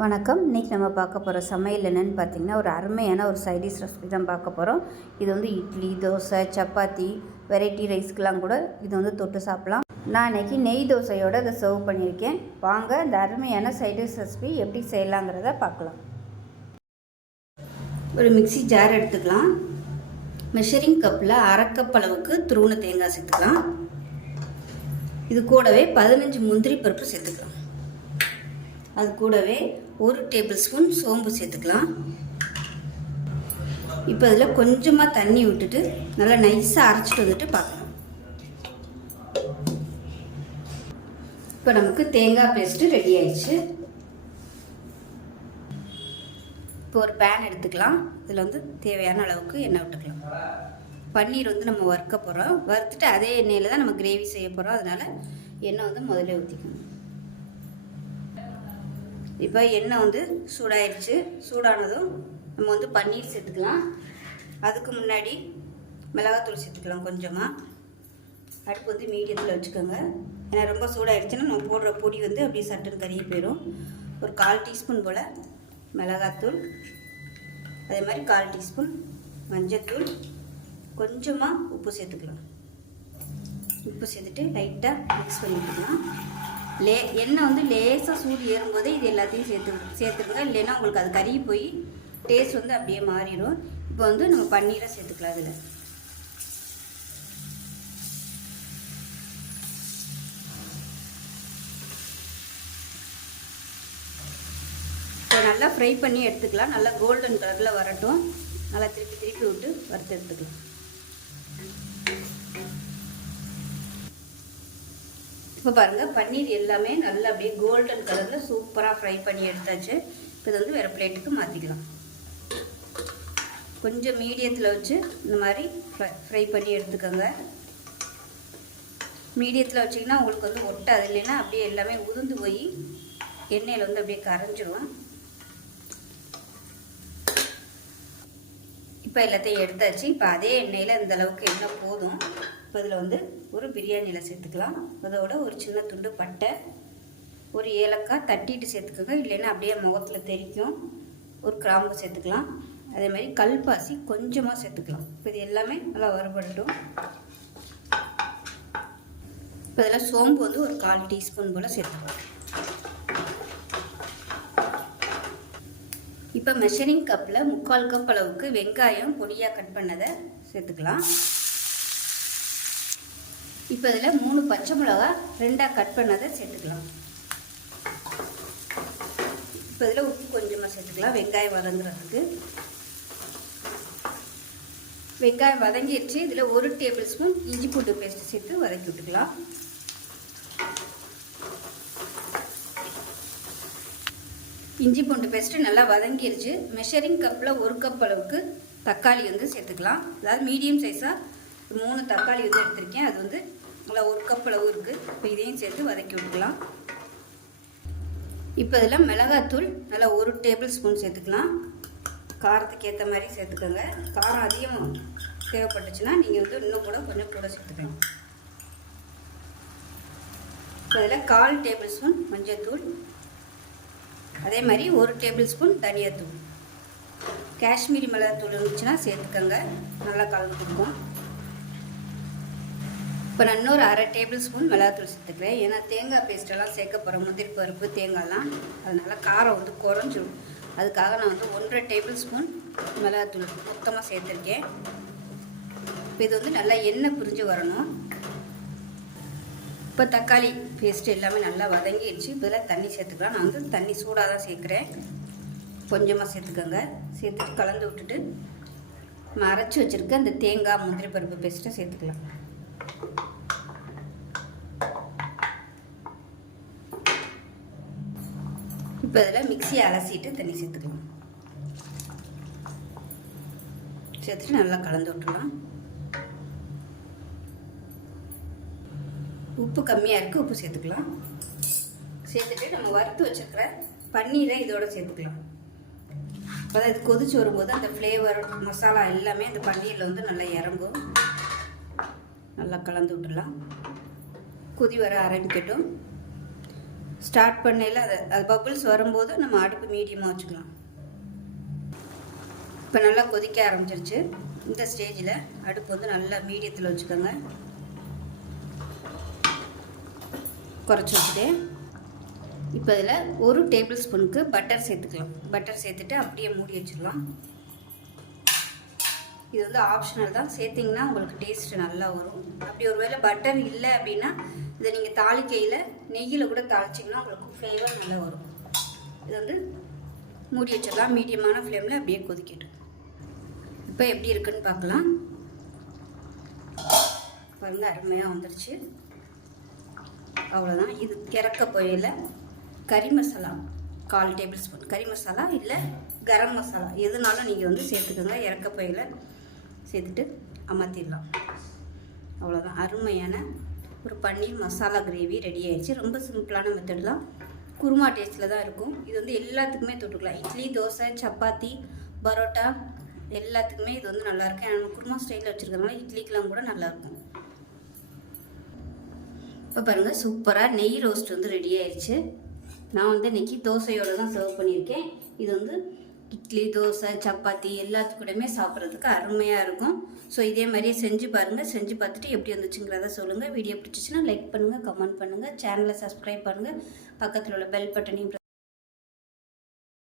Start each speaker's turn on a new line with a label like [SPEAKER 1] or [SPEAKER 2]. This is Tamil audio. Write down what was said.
[SPEAKER 1] வணக்கம். இன்றைக்கி நம்ம பார்க்க போகிற சமையல் என்னென்னு பார்த்தீங்கன்னா ஒரு அருமையான ஒரு சைடிஷ் ரெசிபி தான் பார்க்க போகிறோம் இது வந்து இட்லி தோசை சப்பாத்தி வெரைட்டி ரைஸ்க்கெலாம் கூட இது வந்து தொட்டு சாப்பிட்லாம். நான் இன்றைக்கி நெய் தோசையோடு அதை சர்வ் பண்ணியிருக்கேன். வாங்க இந்த அருமையான சைடிஷ் ரெசிபி எப்படி செய்யலாங்கிறத பார்க்கலாம். ஒரு மிக்ஸி ஜார் எடுத்துக்கலாம். மெஷரிங் கப்பில் அரைக்கப் அளவுக்கு துருவன தேங்காய் சேர்த்துக்கலாம். இது கூடவே பதினஞ்சு முந்திரி பருப்பு சேர்த்துக்கலாம். அது கூடவே ஒரு டேபிள் ஸ்பூன் சோம்பு சேர்த்துக்கலாம். இப்போ இதில் கொஞ்சமாக தண்ணி விட்டுட்டு நல்லா நைஸாக அரைச்சிட்டு வந்துட்டு பார்க்கலாம். இப்போ நமக்கு தேங்காய் பேஸ்ட்டு ரெடி ஆயிடுச்சு. இப்போ ஒரு பேன் எடுத்துக்கலாம். இதில் வந்து தேவையான அளவுக்கு எண்ணெய் விட்டுக்கலாம். பன்னீர் வந்து நம்ம வறுக்க போகிறோம் வறுத்துட்டு அதே எண்ணெயில் தான் நம்ம கிரேவி செய்ய போகிறோம் அதனால் எண்ணெய் வந்து முதல்ல ஊற்றிக்கணும் இப்போ எண்ணெய் வந்து சூடாயிடுச்சு. சூடானதும் நம்ம வந்து பன்னீர் சேர்த்துக்கலாம். அதுக்கு முன்னாடி மிளகாத்தூள் சேர்த்துக்கலாம் கொஞ்சமாக அடுப்பு வந்து மீடியத்தில் வச்சுக்கோங்க. ஏன்னா ரொம்ப சூடாயிடுச்சுன்னா நம்ம போடுற பொடி வந்து அப்படியே சட்டுன்னு கறிய போயிடும். ஒரு கால் டீஸ்பூன் போல் மிளகாத்தூள். அதே மாதிரி கால் டீஸ்பூன் மஞ்சத்தூள். கொஞ்சமாக உப்பு சேர்த்துக்கலாம். உப்பு சேர்த்துட்டு லைட்டாக மிக்ஸ் பண்ணிக்கலாம். லே எண்ணெய் வந்து லேசாக சூடு ஏறும்போதே இது எல்லாத்தையும் சேர்த்து சேர்த்துருங்க இல்லைன்னா உங்களுக்கு அது கறி போய் டேஸ்ட் வந்து அப்படியே மாறிடும். இப்போ வந்து நம்ம பன்னீரை சேர்த்துக்கலாம் அதில் இப்போ நல்லா ஃப்ரை பண்ணி எடுத்துக்கலாம். நல்லா கோல்டன் கலரில் வரட்டும். நல்லா திருப்பி திருப்பி விட்டு வறுத்து எடுத்துக்கலாம். இப்போ பாருங்கள் பன்னீர் எல்லாமே நல்லா அப்படியே கோல்டன் கலரில் சூப்பராக ஃப்ரை பண்ணி எடுத்தாச்சு. இப்போ இது வந்து வேறு பிளேட்டுக்கு மாற்றிக்கலாம் கொஞ்சம் மீடியத்தில் வச்சு இந்த மாதிரி ஃப்ரை ஃப்ரை பண்ணி எடுத்துக்கோங்க. மீடியத்தில் வச்சிங்கன்னா உங்களுக்கு வந்து ஒட்டாது இல்லைன்னா அப்படியே எல்லாமே உதிர்ந்து போய் எண்ணெயில் வந்து அப்படியே கரைஞ்சிடும் இப்போ எல்லாத்தையும் எடுத்தாச்சு இப்போ அதே எண்ணெயில் இந்த அளவுக்கு எண்ணெய் போதும். இப்போ இதில் வந்து ஒரு பிரியாணியில் சேர்த்துக்கலாம். அதோட ஒரு சின்ன துண்டு பட்டை ஒரு ஏலக்காய் தட்டிட்டு சேர்த்துக்கோங்க. இல்லைன்னா அப்படியே முகத்தில் தெரிக்கும். ஒரு கிராம்பு சேர்த்துக்கலாம். அதே மாதிரி கல்பாசி கொஞ்சமாக சேர்த்துக்கலாம். இப்போ இது எல்லாமே நல்லா வறுபடட்டும். இப்போ இதில் சோம்பு வந்து ஒரு கால் டீஸ்பூன் போல் சேர்த்துக்கலாம். இப்போ மெஷரிங் கப்பில் முக்கால் கப் அளவுக்கு வெங்காயம் பொடியாக கட் பண்ணதை சேர்த்துக்கலாம். இப்போ இதில் மூணு பச்சை மிளகா ரெண்டாக கட் பண்ணதை சேர்த்துக்கலாம். இப்போ இதில் உப்பு கொஞ்சமாக சேர்த்துக்கலாம் வெங்காயம் வதங்குறதுக்கு. வெங்காயம் வதங்கிடுச்சு இதில் ஒரு டேபிள் ஸ்பூன் இஞ்சி பூண்டு பேஸ்ட் சேர்த்து வதக்கி விட்டுக்கலாம். இஞ்சி பூண்டு பேஸ்ட்டு நல்லா வதங்கிருச்சு. மெஷரிங் கப்பில் ஒரு கப் அளவுக்கு தக்காளி வந்து சேர்த்துக்கலாம். அதாவது மீடியம் சைஸாக மூணு தக்காளி வந்து எடுத்திருக்கேன். அது வந்து நல்லா ஒரு கப் அளவு இருக்குது இப்போ இதையும் சேர்த்து வதக்கி விட்டுக்கலாம். இப்போ இதில் மிளகாத்தூள் நல்லா ஒரு டேபிள் ஸ்பூன் சேர்த்துக்கலாம். காரத்துக்கு ஏற்ற மாதிரி சேர்த்துக்கோங்க. காரம் அதிகம் தேவைப்பட்டுச்சுன்னா நீங்கள் வந்து இன்னும் கூட கொஞ்சம் கூட சேர்த்துக்கலாம். இப்போ இதில் கால் டேபிள் ஸ்பூன் மஞ்சள் தூள் அதே மாதிரி ஒரு டேபிள் ஸ்பூன் தனியாத்தூள் காஷ்மீரி மிளகாத்தூள் இருந்துச்சுன்னா சேர்த்துக்கோங்க. நல்லா கலந்து கொடுக்கும். இப்போ நான் இன்னொரு அரை டேபிள் ஸ்பூன் மிளகாத்தூள் சேர்த்துக்கிறேன். ஏன்னா தேங்காய் பேஸ்ட்டெல்லாம் சேர்க்க போகிறோம் முந்திரி பருப்பு தேங்காய்லாம். அதனால் காரம் வந்து குறைஞ்சிடும் அதுக்காக நான் வந்து ஒன்றரை டேபிள் ஸ்பூன் மிளகாத்தூள் மொத்தமாக சேர்த்துருக்கேன். இப்போ இது வந்து நல்லா எண்ணெய் பிரிஞ்சு வரணும். இப்போ தக்காளி பேஸ்ட்டு எல்லாமே நல்லா வதங்கிடுச்சு. இதில் தண்ணி சேர்த்துக்கலாம். நான் வந்து தண்ணி சூடாக தான் சேர்க்குறேன். கொஞ்சமாக சேர்த்துக்கோங்க. சேர்த்துட்டு கலந்து விட்டுட்டு நம்ம அரைச்சி வச்சுருக்க அந்த தேங்காய் முந்திரி பருப்பு பேஸ்ட்டை சேர்த்துக்கலாம். இப்போ இதில் மிக்சியை அலசிட்டு தண்ணி சேர்த்துக்கலாம். சேர்த்துட்டு நல்லா கலந்து விட்டுலாம் உப்பு கம்மியாக இருக்குது உப்பு சேர்த்துக்கலாம். சேர்த்துட்டு நம்ம வறுத்து வச்சுருக்கிற பன்னீரை இதோட சேர்த்துக்கலாம். அப்போ இது கொதிச்சு வரும்போது அந்த ஃப்ளேவர் மசாலா எல்லாமே அந்த பன்னீரில் வந்து நல்லா இறங்கும். நல்லா கலந்து விட்டுடலாம். கொதி வர ஆரம்பிக்கட்டும். ஸ்டார்ட் பண்ணையில் அது அது பபுள்ஸ் வரும்போது நம்ம அடுப்பு மீடியமாக வச்சுக்கலாம். இப்போ நல்லா கொதிக்க ஆரம்பிச்சிருச்சு. இந்த ஸ்டேஜில் அடுப்பு வந்து நல்லா மீடியத்தில் வச்சுக்கோங்க. குறைச்சி வச்சுட்டு இப்போ இதில் ஒரு டேபிள் ஸ்பூனுக்கு பட்டர் சேர்த்துக்கலாம். பட்டர் சேர்த்துட்டு அப்படியே மூடி வச்சிடலாம். இது வந்து ஆப்ஷனல் தான். சேர்த்திங்கன்னா உங்களுக்கு டேஸ்ட் நல்லா வரும். அப்படி ஒருவேளை பட்டர் இல்லை அப்படின்னா இதை நீங்கள் தாளிக்கையில் நெய்யில் கூட தாளிச்சிங்கன்னா உங்களுக்கு ஃப்ளேவர் நல்லா வரும். இது வந்து மூடி வச்சிடலாம். மீடியமான ஃப்ளேமில் அப்படியே கொதிக்கட்டும். இப்போ எப்படி இருக்குன்னு பார்க்கலாம். பாருங்கள் அருமையாக வந்துருச்சு. அவ்வளோதான் இது இறக்க போயில் கறி மசாலா கால் டேபிள் ஸ்பூன் கறி மசாலா இல்லை கரம் மசாலா. எதுனாலும் நீங்கள் வந்து சேர்த்துக்கோங்க. இறக்க போயில் சேர்த்துட்டு அமர்த்திடலாம். அவ்வளோதான் அருமையான ஒரு பன்னீர் மசாலா கிரேவி ரெடி ஆயிடுச்சு. ரொம்ப சிம்பிளான மெத்தட் தான். குருமா டேஸ்ட்டில் தான் இருக்கும். இது வந்து எல்லாத்துக்குமே தொட்டுக்கலாம். இட்லி தோசை சப்பாத்தி பரோட்டா எல்லாத்துக்குமே இது வந்து நல்லாயிருக்கும் நம்ம குருமா ஸ்டைலில் வச்சுருக்கறனால இட்லிக்கெலாம் கூட நல்லாயிருக்கும் இப்போ பாருங்கள் சூப்பராக நெய் ரோஸ்ட் வந்து ரெடி ஆயிடுச்சு நான் வந்து இன்னைக்கு தோசையோடு தான் சர்வ் பண்ணியிருக்கேன். இது வந்து இட்லி தோசை சப்பாத்தி எல்லாத்துக்கூடமே சாப்பிட்றதுக்கு அருமையாக இருக்கும். ஸோ இதே மாதிரியே செஞ்சு பாருங்கள் செஞ்சு பார்த்துட்டு எப்படி வந்துச்சுங்கிறத சொல்லுங்கள் வீடியோ பிடிச்சிச்சின்னா லைக் பண்ணுங்கள் கமெண்ட் பண்ணுங்கள் சேனலை சப்ஸ்கிரைப் பண்ணுங்கள் பக்கத்தில் உள்ள பெல் பட்டனையும்